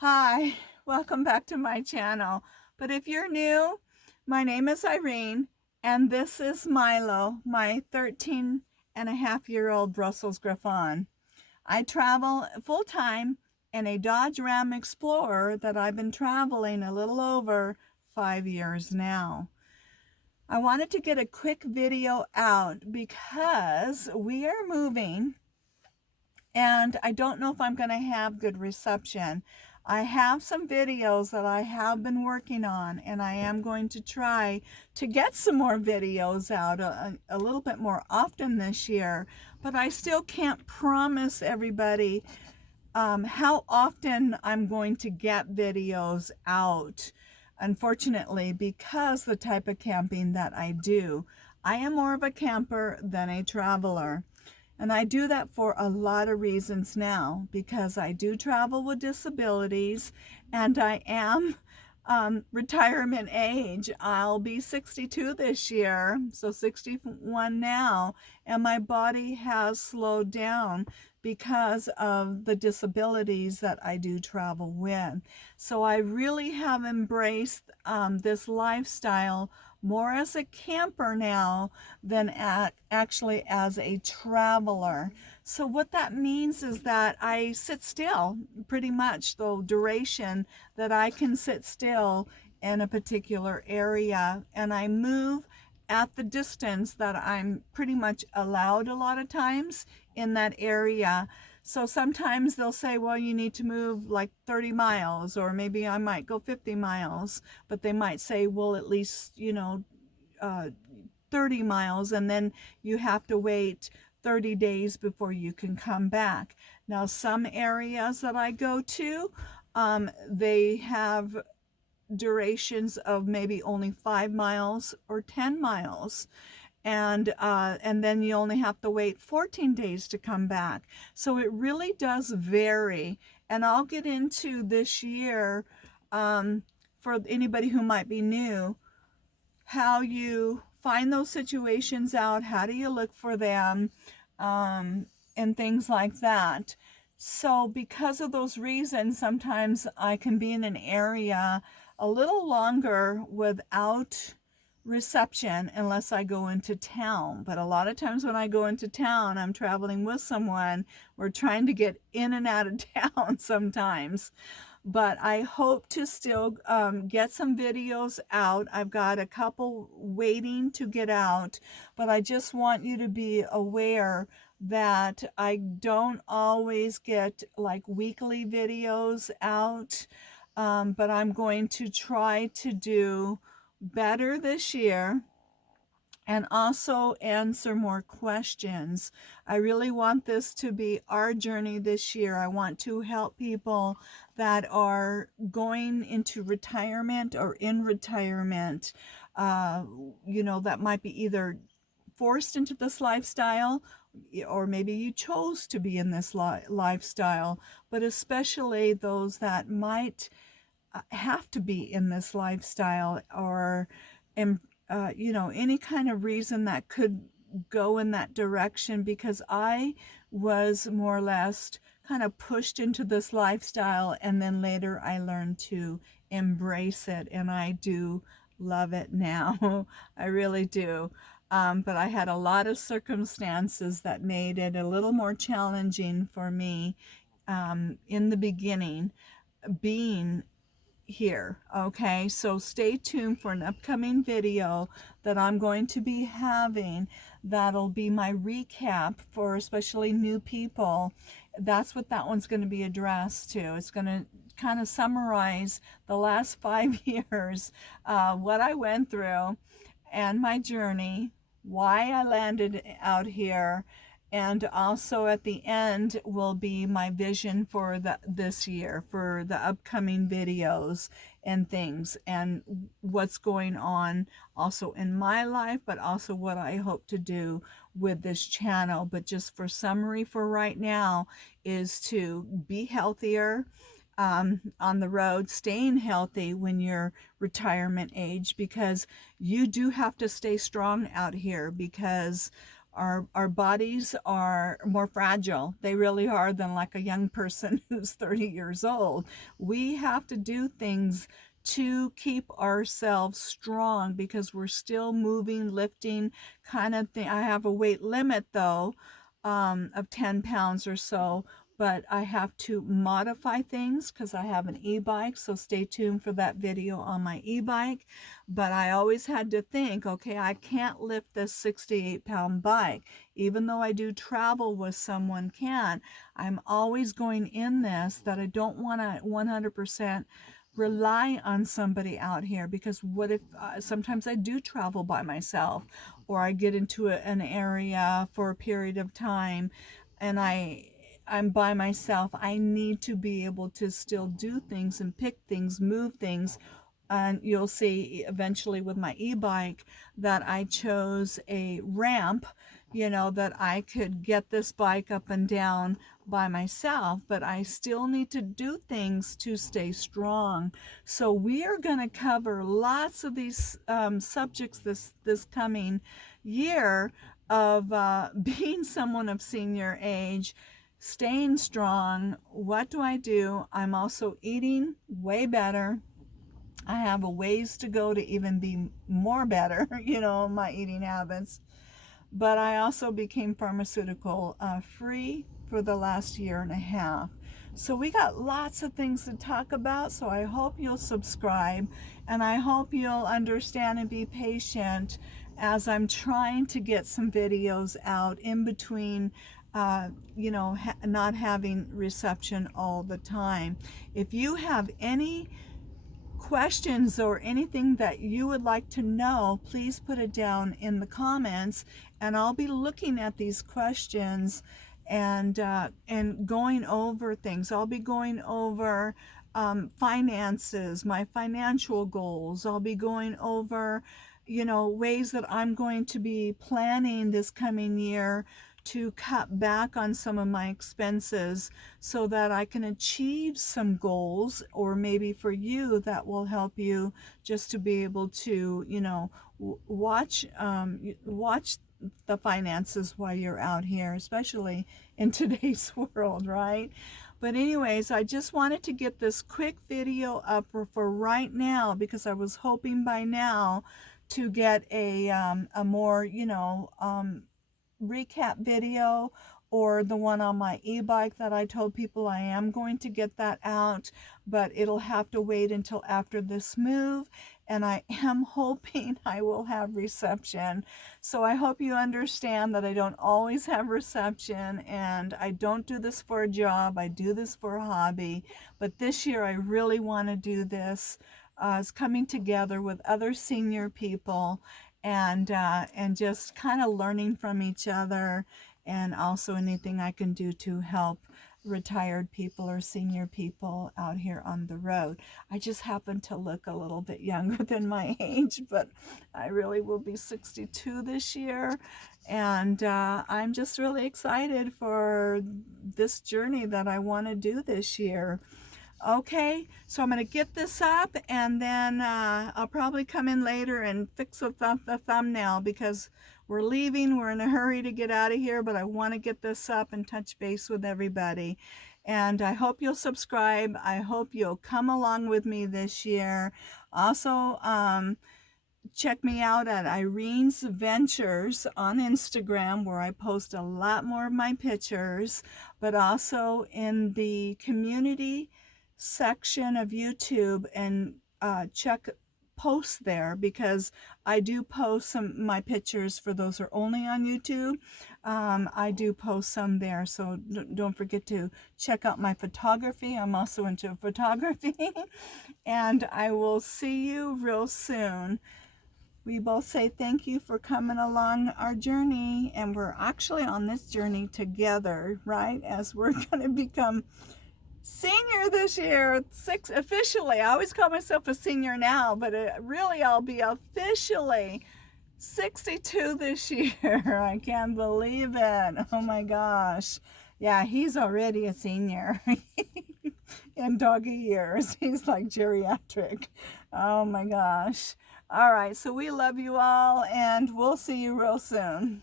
Hi, welcome back to my channel. But if you're new, my name is Irene, and this is Milo, my 13-and-a-half-year-old Brussels Griffon. I travel full-time in a Dodge Ram Explorer that I've been traveling a little over 5 years now. I wanted to get a quick video out because we are moving and I don't know if I'm going to have good reception. I have some videos that I have been working on, and I am going to try to get some more videos out a little bit more often this year, but I still can't promise everybody how often I'm going to get videos out. Unfortunately, because the type of camping that I do, I am more of a camper than a traveler. And I do that for a lot of reasons now, because I do travel with disabilities and I am retirement age. I'll be 62 this year, so 61 now, and my body has slowed down because of the disabilities that I do travel with. So I really have embraced this lifestyle more as a camper now than actually as a traveler. So what that means is that I sit still pretty much the duration that I can sit still in a particular area, and I move at the distance that I'm pretty much allowed a lot of times in that area. So sometimes they'll say, well, you need to move like 30 miles, or maybe I might go 50 miles, but they might say, well, at least, uh, 30 miles, and then you have to wait 30 days before you can come back. Now, some areas that I go to, they have durations of maybe only 5 miles or 10 miles. And then you only have to wait 14 days to come back. So it really does vary. And I'll get into this year, for anybody who might be new, how you find those situations out, how do you look for them, and things like that. So because of those reasons, sometimes I can be in an area a little longer without reception unless I go into town. But a lot of times when I go into town, I'm traveling with someone. We're trying to get in and out of town sometimes, but I hope to still get some videos out. I've got a couple waiting to get out, but I just want you to be aware that I don't always get like weekly videos out, but I'm going to try to do better this year and also answer more questions. I really want this to be our journey this year. I want to help people that are going into retirement or in retirement, uh, that might be either forced into this lifestyle, or maybe you chose to be in this lifestyle, but especially those that might have to be in this lifestyle, or in, any kind of reason that could go in that direction, because I was more or less kind of pushed into this lifestyle, and then later I learned to embrace it, and I do love it now. I really do. But I had a lot of circumstances that made it a little more challenging for me in the beginning being here. Okay, so stay tuned for an upcoming video that I'm going to be having. That'll be my recap for especially new people. That's what that one's going to be addressed to. It's going to kind of summarize the last 5 years, what I went through and my journey, why I landed out here, and also at the end will be my vision for this year, for the upcoming videos and things, and what's going on also in my life, but also what I hope to do with this channel. But just for summary for right now is to be healthier, on the road, staying healthy when you're retirement age, because you do have to stay strong out here, because our bodies are more fragile. They really are than like a young person who's 30 years old. We have to do things to keep ourselves strong because we're still moving, lifting kind of thing. I have a weight limit though, of 10 pounds or so, but I have to modify things because I have an e-bike. So stay tuned for that video on my e-bike. But I always had to think, okay, I can't lift this 68-pound bike. Even though I do travel with someone can, I'm always going in this that I don't want to 100% rely on somebody out here, because what if sometimes I do travel by myself, or I get into an area for a period of time and I'm by myself. I need to be able to still do things and pick things, move things. And you'll see eventually with my e-bike that I chose a ramp, that I could get this bike up and down by myself, but I still need to do things to stay strong. So we are going to cover lots of these subjects this coming year of being someone of senior age, staying strong. What do I do? I'm also eating way better. I have a ways to go to even be more better, my eating habits. But I also became pharmaceutical free for the last year and a half. So we got lots of things to talk about. So I hope you'll subscribe, and I hope you'll understand and be patient as I'm trying to get some videos out in between, not having reception all the time. If you have any questions or anything that you would like to know, please put it down in the comments, and I'll be looking at these questions and going over things. I'll be going over finances, my financial goals. I'll be going over, ways that I'm going to be planning this coming year to cut back on some of my expenses so that I can achieve some goals, or maybe for you that will help you just to be able to, watch the finances while you're out here, especially in today's world, right? But anyways, I just wanted to get this quick video up for right now, because I was hoping by now to get a more, recap video, or the one on my e-bike that I told people I am going to get that out, but it'll have to wait until after this move, and I am hoping I will have reception. So I hope you understand that I don't always have reception, and I don't do this for a job. I do this for a hobby, but this year I really want to do this. It's coming together with other senior people, and just kind of learning from each other, and also anything I can do to help retired people or senior people out here on the road. I just happen to look a little bit younger than my age, but I really will be 62 this year, and I'm just really excited for this journey that I want to do this year. Okay, so I'm going to get this up, and then I'll probably come in later and fix the thumbnail, because we're leaving. We're in a hurry to get out of here, but I want to get this up and touch base with everybody. And I hope you'll subscribe. I hope you'll come along with me this year. Also, check me out at Irene's Ventures on Instagram, where I post a lot more of my pictures, but also in the community section of YouTube, and check posts there, because I do post some my pictures. For those who are only on YouTube, I do post some there, so don't forget to check out my photography. I'm also into photography and I will see you real soon. We both say thank you for coming along our journey, and we're actually on this journey together, right? As we're going to become senior this year, officially. I always call myself a senior now, but really I'll be officially 62 this year. I can't believe it. Oh my gosh. Yeah, he's already a senior in doggy years. He's like geriatric. Oh my gosh. All right, so we love you all, and we'll see you real soon.